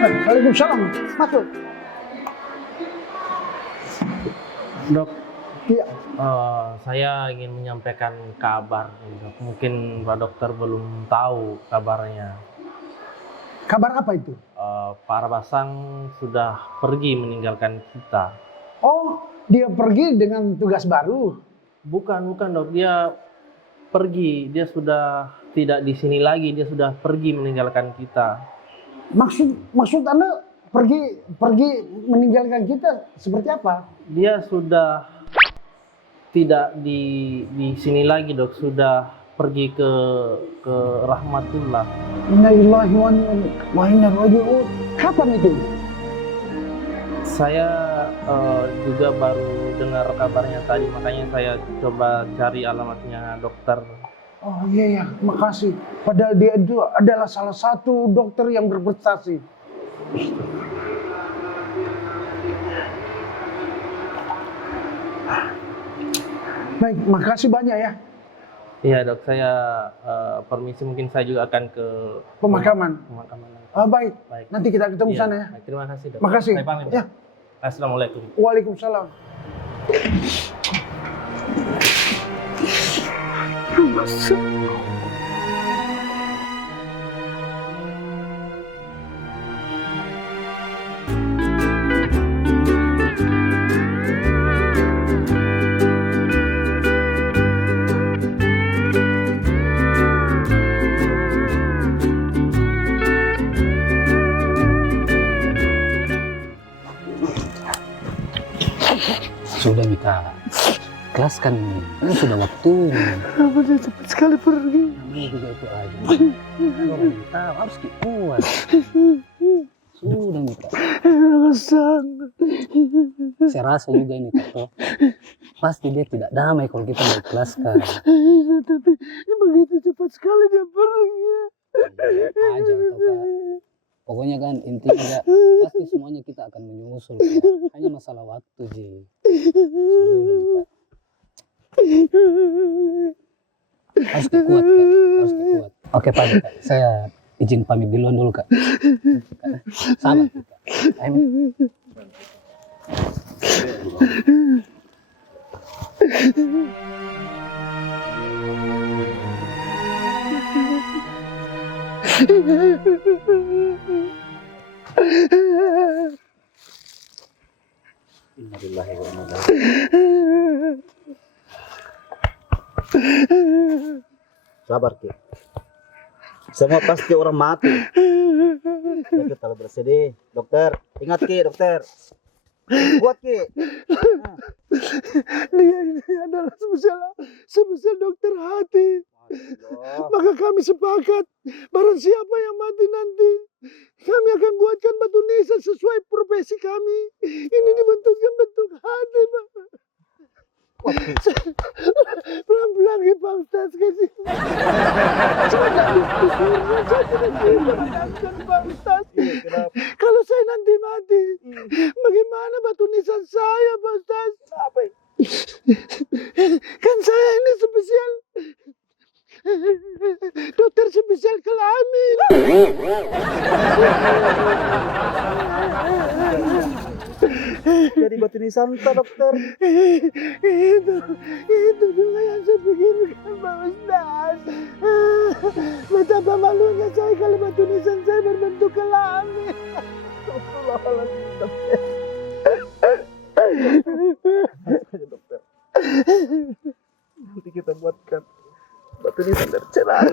Waalaikumsalam. Masuk. Dok, Iya. saya ingin menyampaikan kabar, Dok. Mungkin Pak Dokter belum tahu kabarnya. Kabar apa itu? Pak Rabasang sudah pergi meninggalkan kita. Oh, dia pergi dengan tugas baru. Bukan Dok. Dia pergi. Dia sudah tidak di sini lagi. Dia sudah pergi meninggalkan kita. Maksud Anda pergi meninggalkan kita seperti apa? Dia sudah tidak di sini lagi, Dok. Sudah pergi ke rahmatullah. Innalillahi wa inna ilaihi raji'un. Kapan itu? Saya juga baru dengar kabarnya tadi, makanya saya coba cari alamatnya dokter. Oh iya, makasih. Padahal dia itu adalah salah satu dokter yang berprestasi. Baik, makasih banyak ya. Iya dok, saya permisi, mungkin saya juga akan ke Pemakaman. Baik. Baik. Nanti kita ketemu Iya, sana ya. baik, terima kasih dok. Makasih. Saya pamit. Ya. Assalamualaikum. Waalaikumsalam. Sudah Mika, kelas kan ini sudah waktunya. Kenapa dia cepat sekali pergi? Namanya juga itu aja. Orang kita harus kuat. Sudah Mika. Rabasang. Saya rasa juga ini Kak, pasti dia tidak damai kalau kita mau kelaskan. Tapi begitu cepat sekali dia pergi. Aja toh, Kak. Pokoknya kan intinya Kak, pasti semuanya kita akan menyusul Kak. Hanya masalah waktu Ji. Sudah, Kak. Harus kuat Kak, harus kuat. Oke Pak, Kak. Saya izin pamit duluan dulu Kak. Salam Kak. Ayo. Innalillahi wa inna ilaihi. Sabar Ki. Semua pasti orang mati. Jangan terlalu bersedih. Dokter, ingat Ki, dokter. Kuat Ki. Dia ini adalah sebesar dokter hati. Maka kami sepakat, barang siapa yang mati nanti, kami akan buatkan batu nisan sesuai profesi kami. Ini dibentukkan bentuk hati, Pak. Pelan-pelan ke Pak Ustaz, kasih. Pak Ustaz. Kalau saya nanti mati, bagaimana batu nisan saya, Pak Ustaz? Apa? Kan saya ini spesial. Dokter spesial kelamin. Jadi batu nisan dokter. Itu juga yang saya pikirkan, Pak Ustaz. Betapa malunya saya kalau batu nisan saya berbentuk kelamin. Dokter. Nanti kita buatkan batu nisan dari cerah.